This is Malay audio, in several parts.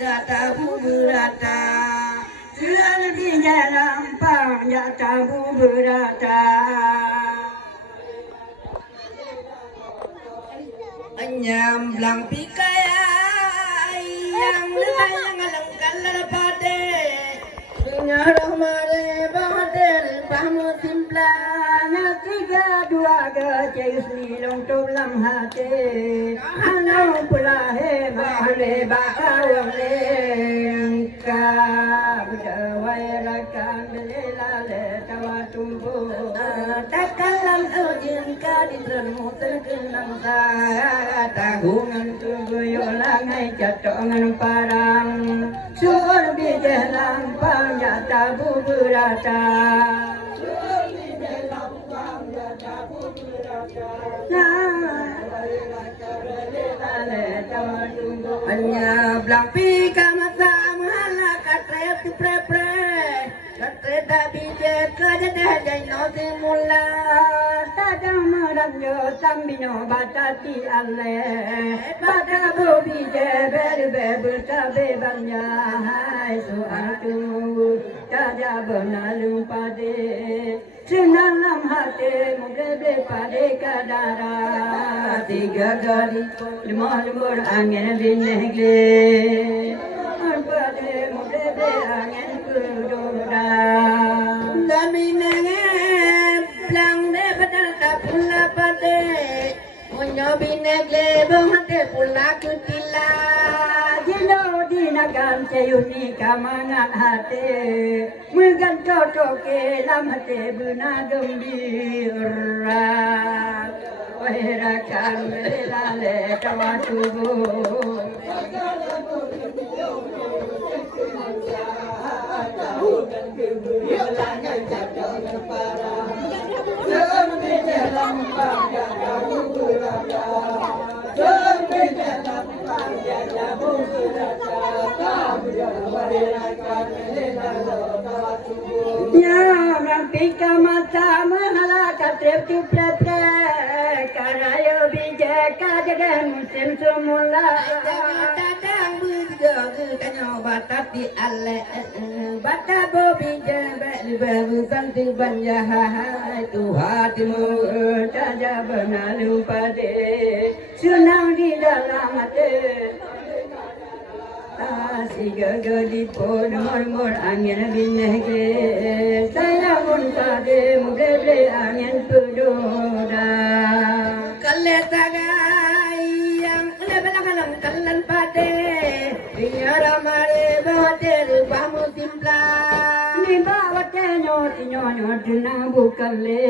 jata buburata Suran di jalan pang jata buburata Anyam blang pikaya yang lekayang alang kalar pade Nyarah mare bahader pahmu timplana tiga dua gajah silong tulang hati Halau pula he mahale bawang lengka Berdawai rakan belelale tawa tumbu Takalan ujin kaditran muter kenang Tahungan tunggu yolangai catongan parang Suor bijah lampang jata buburata Suor bijah lampang jata buburata Hanya belang pika mata mahala katrep di pre-pre Katrep tak bijak kejadah jai noti mula Tadang meranyo sambino batati ale Bata bobi jeber-beber tabe banya Hai suatu tada benalu pade Senalam hati muda pade kadara Tiga kali lemur angin binegle Pade muda angin kudoda Dan binenge Blang de badal pula pade Munyo binegle bangate pula kutila Jilo dinagan ceyuni kamangan hati Mugan cocoke lam hati buna gembira Wahirakan lelale kawatubu Ya rampika mata mahala katrep tu pre-pre Karayo bijaka jaga musim semula Dadang berjaga tanya batati ale Bata bobi jebek baru santi banjahai Tu hatimu saja benalu pade Sunang di dalam hati Si gagadi pun murmur angin bineke Saya pun pade mugeble angin pedoda Kalle tagai yang lebelang alam kalan pade Biara mare bahader pamu timpla Ni bawa tenyo dina bukalle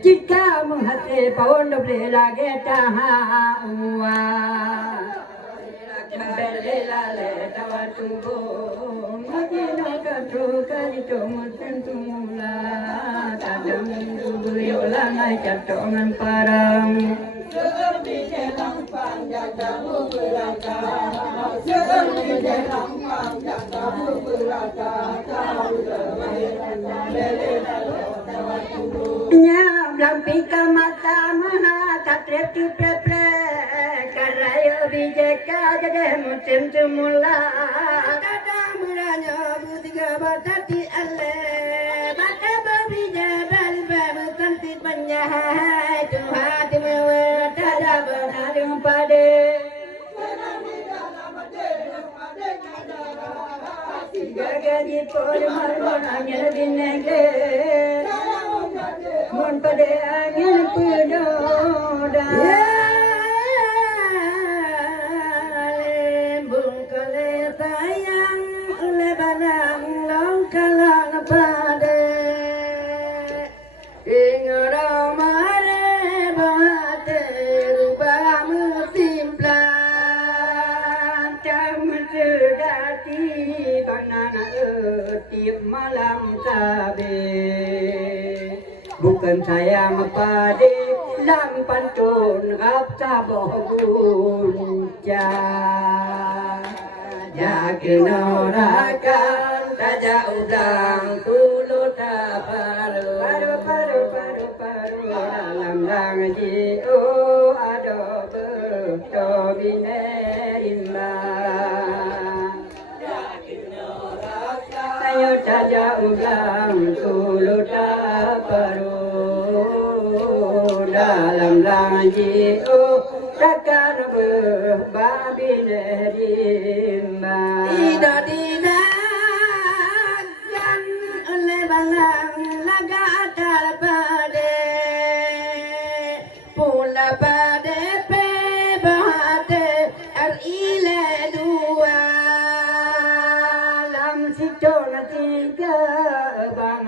Jika menghati pawon doble lagi tahawa Belelale tawa tubo Magino katro kalito mutentumula Tadang tubo yolangai catongan parang Seperti jelang panjang jamu berata Seperti jelang panjang jamu berata Tahu termahiran belelale tawa tubo Nya blang pika mata maha katrep tu pre-pre Karayo bijaka jaga musim semula Dadang mulanya butiga batati ale Bata babi jabal babu kanti banjahai Tu hati mewe tada benalu pade Tiga gaji pun marmon angin bineke Mon pade angin pedoda Malam cabe bukan sayang pade lam pantun ap caboh gunca yakin orakan taja udang tulut paru paru dalam langji o ado bertobine imba Saja ulang tuluta paru dalam lanji rakan berbabine rimba Ida dina kan oleh balang laga atal pade pula pade pe bahate ile dua lam si chona tiga bang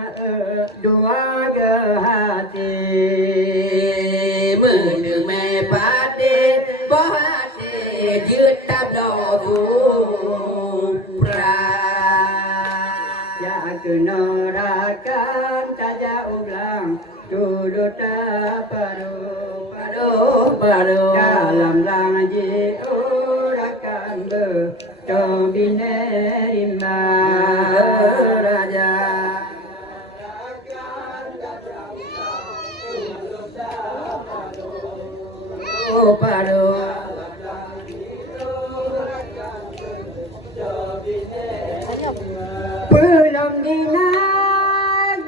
dua ke hati mừng mẹ pade bahateยืด đạp đò du pra ya kenorakan saja ulang tuluta paru baru dalam lanji rakan berbabine rimba raja baru belum dinakan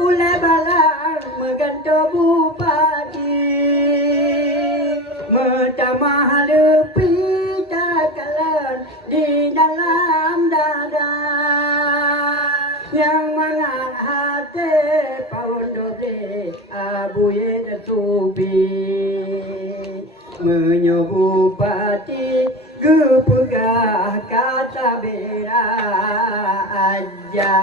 oleh balang mengganto bupati mencamah lepi takalan di dalam dada yang mangan hati paun dobe abuye subi menyobupati gepegah kata bera aja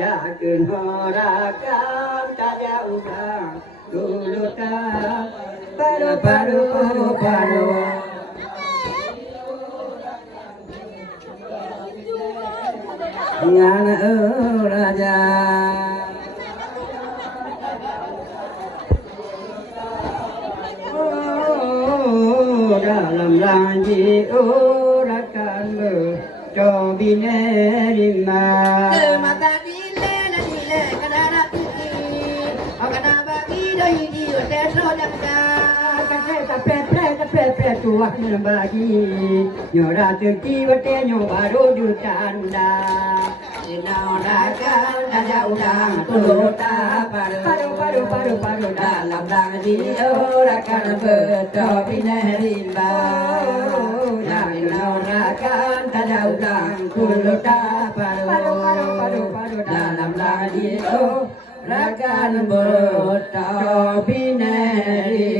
ya kenorakan kada ulang dulu tak paru yang raja dalam lanji rakan berbabine rimba mata dile na dile kadara piti akana bagi doi di hotel so jaga Kape tuak membagi nyora terti wate nyobaru jutanda Dinaurakan ada ulang tulota paru dalam lanji orakan betul binerimba dinaurakan ada ulang tulota paru dalam lanji orakan betul binerimba